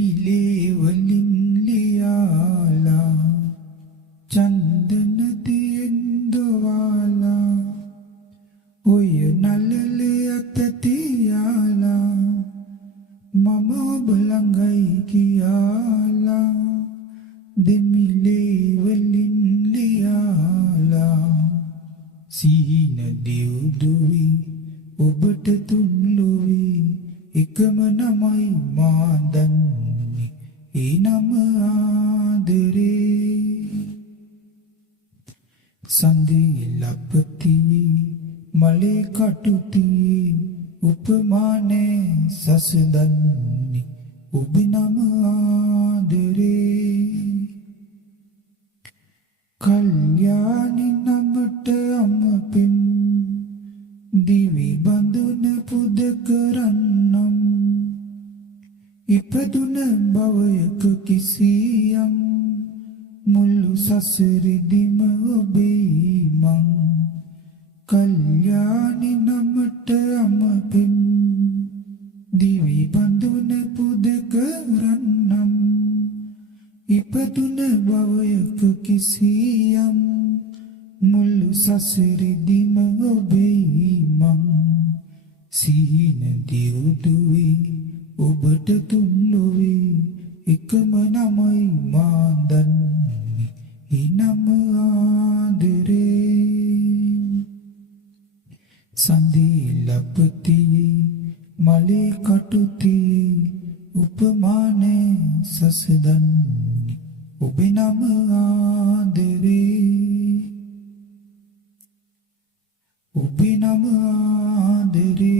දෙමිලේ වලින් ලියාලා චන්දන තියෙන් දොවාලා ඔය නළලේ අත තියාලා මම ඔබ ළඟයි කියාලා දෙමිලේ වලින් ලියාලා සීන දියුදුවි ඔබට තුන්ලොවි එකම නමයි මා දන්නේ ඒ නම ආදරේ සන්දී ලපති මලේ කටුති උපමානේ සසදන්නේ ඔබ නම ආදරේ කල්යාණි නමට අමපින් දිවි බඳුන පුද කරන්නම් ඉපදුන භවයක කිසියම් මුළු සසරෙදිම ඔබේ මං කල්යාණි නමට අමපින් දිවි බඳුන පුද කරන්නම් ඉපදුන භවයක කිසියම් මුළු සසරෙදිම ඔබේ මං සීන දියුදුවේ ඔබට තුන්ලොවේ එකම නමයි මා දන්නේ ඒ නම ආදරේ සන්දී ලපති මලේ කටුති උපමානේ සසදන්නේ ඔබේ නම ආදරේ ඔබේ නම ආදරේ